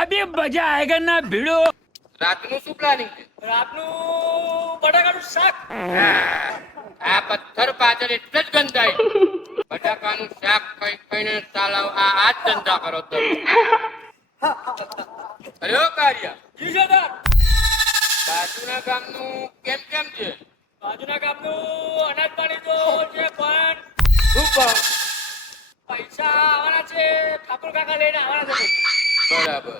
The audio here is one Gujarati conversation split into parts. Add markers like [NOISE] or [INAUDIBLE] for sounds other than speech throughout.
અભી મજા આયગા ના ભીડો. રાતનું શું પ્લાનિંગ છે? રાતનું બટાકાનું શાક. આ પથ્થર પાછળ એટલે જ ગંધાય. બટાકાનું શાક કઈ કઈને ચાલાવ આ આ જ ધંધા કરો તમે. અરે ઓ કારિયા. જી સરદાર બાજુના ગામનું કેમ કેમ છે? બાજુના ગામનું અનાજ પાણી તો છે પણ શું પણ પૈસા આવવાના છે ઠાકોર કાકા લઈને આવવાના છે. બરાબર.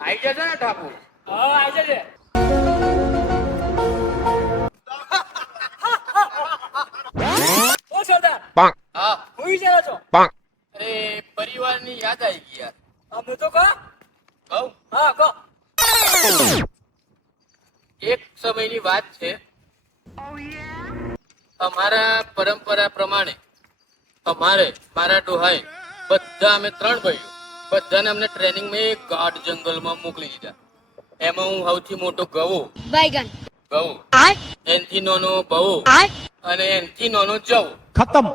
આઈ જશે ને ઠાકુર? હા આવી જશે. અમારા પરંપરા પ્રમાણે અમારે મારા ડોહાએ બધા અમે ત્રણ ભાઈઓ. બધાને અમને ટ્રેનિંગમાં ગાઢ જંગલમાં મોકલી દીધા. એમાં હું સૌથી મોટો ગવો. બાયગન. ગવો. એનથી નોનો બવો અને એનથી નોનો જવો. ખતમ.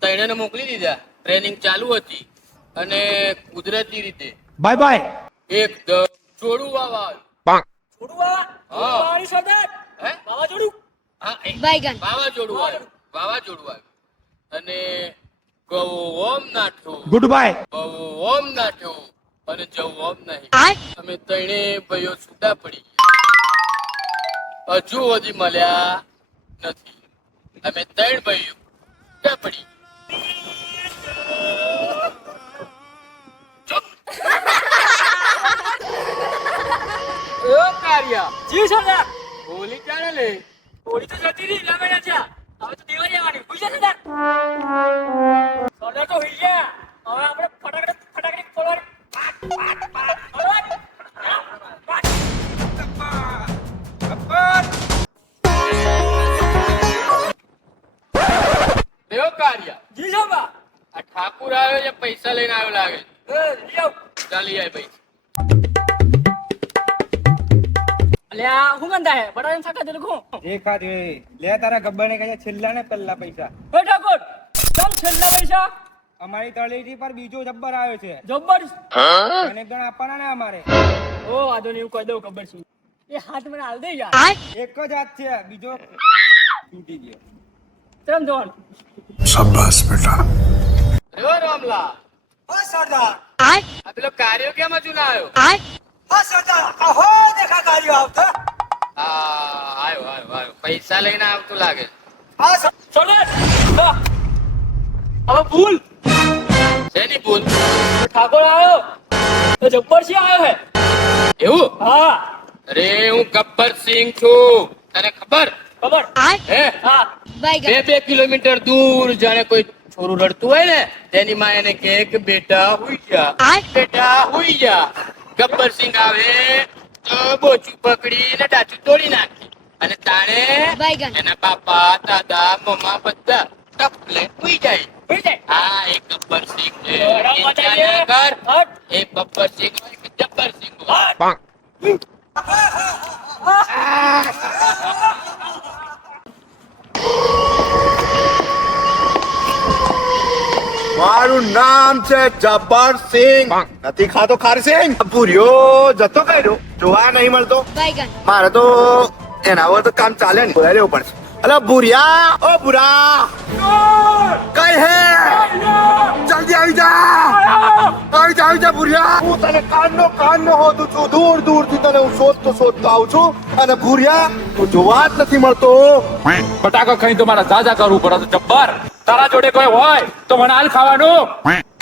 તૈણને મોકલી દીધા. ટ્રેનિંગ ચાલુ હતી. અને કુદરતી રીતે બાય બાય. એકદમ જોડું વાવા જોડું વાવા? હા. મારી સોદા હજુ હજી મળ્યા નથી. અમે ત્રણ ભાઈઓ છૂટા પડી [LAUGHS] કાર્ય. જી સર હોલી ક્યારે લે? હોળી તો જતી રહી નથી હવે તો સરદાર તો હુઈ ગયા. હવે આપણે ફટાકડે ફટાકડી ફોડવાની. ફોડવાની. દેવો કારિયા. જી આ ઠાકુર આવ્યો છે પૈસા લઈને આવ્યો લાગે ચાલી જાય ભાઈ અમારી તળેટી પર બીજો જબ્બર આવ્યો છે. જબ્બર? અને ગણ આપવાના ને અમારે. ઓ આદો ને એવું કહી દઉં ગબ્બર શું એ હાથ મને હાલ દે યાર. એક જ હાથ છે બીજો તૂટી ગયો. તેમ જોન શાબાશ બેટા. રો રામલા ઓ સરદાર. આ પેલો કાર્યો કેમ હજુ ના આવ્યો? હું ગબ્બર સિંહ છું. તને ખબર? ખબર? હે? હા. કિલોમીટર દૂર જાણે કોઈ છોરું રડતું હોય ને તેની માં એને કે બેટા હુઈ જા. બેટા હુઈ જા. ગબ્બરસિંહ આવે તો બોચું પકડી ને ડાચું તોડી નાખે. અને તાણે એના પાપા દાદા મમ્મા બધા ટપલે ઉઈ જાય. હા એ ગબ્બરસિંહ છે. એ ગબ્બરસિંહ હોય કે જબ્બરસિંહ હોય. મારું નામ છે જબ્બરસિંહ નથી ખાતો ખારસિંહ પૂર્યો જતો કર્યો જોવા નહીં મળતો. મારે તો એના વગર તો કામ ચાલે નહીં. બોલાવી લેવું પડશે. અલા ભૂરિયા ઓ ભૂરા કઈ હે? જલ્દી આવી જા. આવી જા આવી જા ભૂરિયા હું તને કાનનો કાનનો હોતું છું. દૂર દૂરથી તને હું શોધતો શોધતો આવું છું. અને ભૂરિયા તું જોવા જ નથી મળતો. ફટાકા ખાઈ તો મારા દાદા કરવું પડે તો જબ્બર. તારા જોડે કોઈ હોય તો મને હાલ ખાવાનું.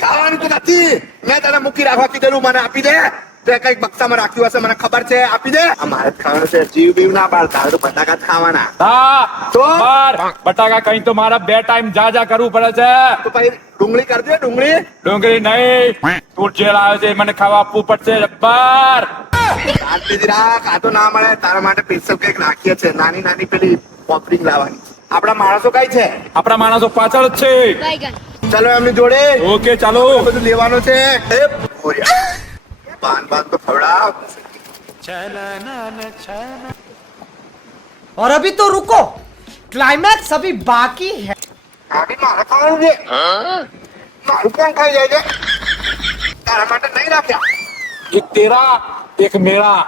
ખાવાનું તો નથી. મેં તને મૂકી રાખવા કીધેલું મને આપી દે. તે કંઈક બક્સામાં રાખ્યું હશે મને ખબર છે આપી દે. અમારે ખાવાનું છે જીવ બીવ ના પાડ તારું બટાકા ખાવાના. હા તો? બટાકા કઈ તો મારા બે ટાઈમ જા જા કરવું પડે છે. તો પછી ડુંગળી કરજે ડુંગળી. ડુંગળી નહીં. તું જે લાવે છે એ મને ખાવા આપવું પડશે. જબ્બર શાંતિથી રાખ. આ તો ના મળે. તારા માટે સ્પેશિયલ કંઈક રાખીએ છે નાની નાની પેલી પોપરિંગ લાવવાની. આપણા માણસો કઈ છે આપણા માણસો પાછળ જ છે बैगन ચલો એમની જોડે ઓકે ચાલો બધું લેવાનું છે એ ભોર્યા. પાન પાન તો ખવડાવ और अभी तो रुको क्लाइमैक्स अभी बाकी है ગાડી મારે ખાવાનું છે મારું કોણ ખાઈ જાય છે તારા માટે નહીં રાખ્યા એક તેરા એક મેરા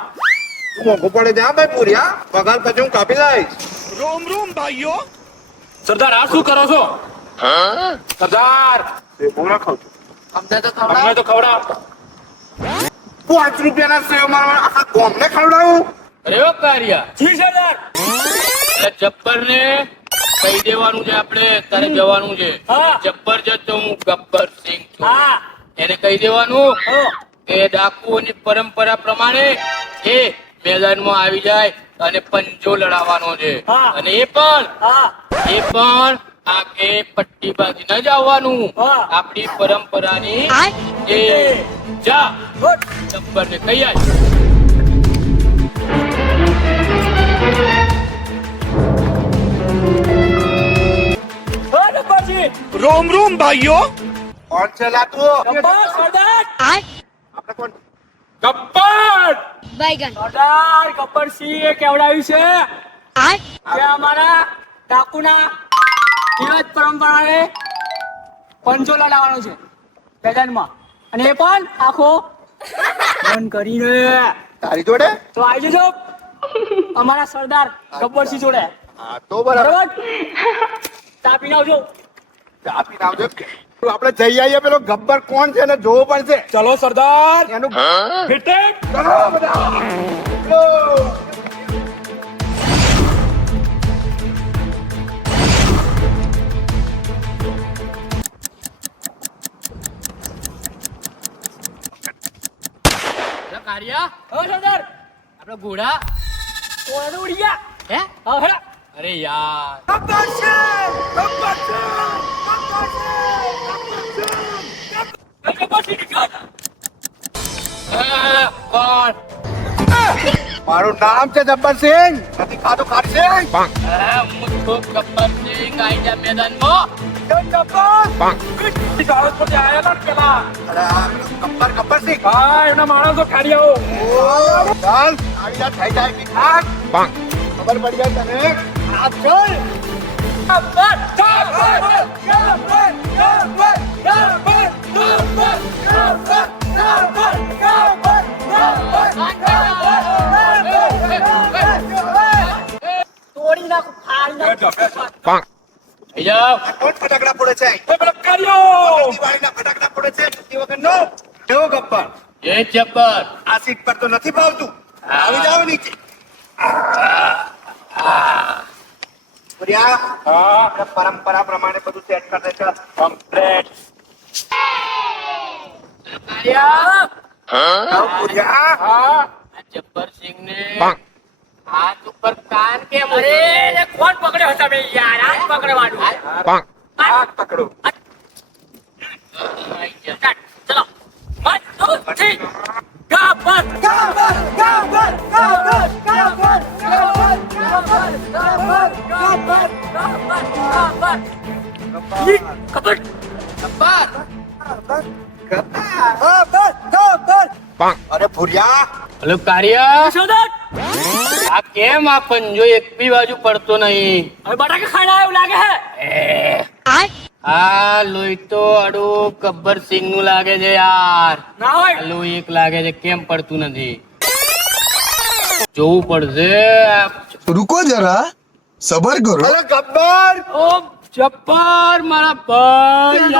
મોંઘું પડે છે હા ભાઈ પૂર્યા પગાર પછી હું કાપી લાવીશ સરદાર આ શું કરો છો? સરદાર! અમને તો ખવડાવ. પાંચ રૂપિયાના સેવ મારવા આખા ગોમને ખવડાવું? અરે ઓ કારિયા! જી સરદાર! ચપ્પર ને કહી દેવાનું છે આપણે તારે જવાનું છે. ચપ્પર જ તો હું ગબ્બર સિંહ છું. એને કહી દેવાનું કે ડાકુઓની પરંપરા પ્રમાણે એ મેદાનમાં આવી જાય અને પંજો લડાવવાનો છે. અને એ પણ એ પણ આગે પટ્ટી બાજી ન જવાનું. આપણી પરંપરાની એ જા. ચપ્પર ને કહી રોમ રોમ ભાઈઓ. કોણ ચલાતું આપણે ગપ્પા બાયગન. સરદાર ગબ્બરસિંહ એ કેવડાવ્યું છે? કે અમારા ડાકુના રિવાજ પરંપરાને પંચો લડાવવાનો છે મેદાનમાં. અને એ પણ આખો ફોન કરીને તારી જોડે? તો આવી જજો. અમારા સરદાર ગબ્બરસિંહ જોડે. હા તો બરાબર. તાપી નાવજો તાપી નાવજો પીને તો આપણે જઈ આવીએ પેલો ગબ્બર કોણ છે ને જોવો પડશે. ચલો સરદાર. એનું અરે હો સરદાર. આપણે ઘોડા. ઓળે ઉડી ગયા. હે? હા અરે યાર. મારું નામ છે જબ્બરસિંહ નથી ખાધું ખાટસિંહ હું છું ગબ્બરસિંહ આઈડિયા મેદાનમાં ખબર પડી જાય તને. ફટાકડા ફોડે છે. દિવાળીના ફટાકડા ફોડે છે. તે વગર નો. એવો ગબ્બર એ જબ્બર આ સીટ પર તો નથી ભાવતું. આવી જાવ નીચે. પ્રિયા પરંપરા પ્રમાણે બધું સેટ કરી દેશે કમ્પ્લેટ પ્રિયા ને હાથ ઉપર કાન કેમ અરે કોણ પકડ્યો તમે હાથ પકડવાનું ચલો અરે ભૂરિયા હલો કારિયા આ કેમ આ પંજો એક બી બાજુ પડતો નહીં હવે બટાકા ખાડા એવું લાગે હે આ લોહી તો અડું કબ્બર સિંહનું લાગે છે યાર. ના લોહી એક લાગે છે કેમ પડતું નથી. જોવું પડશે. રૂકો જરા સબર કરો. અરે ગબ્બર ઓ જબ્બર મારા ભાઈ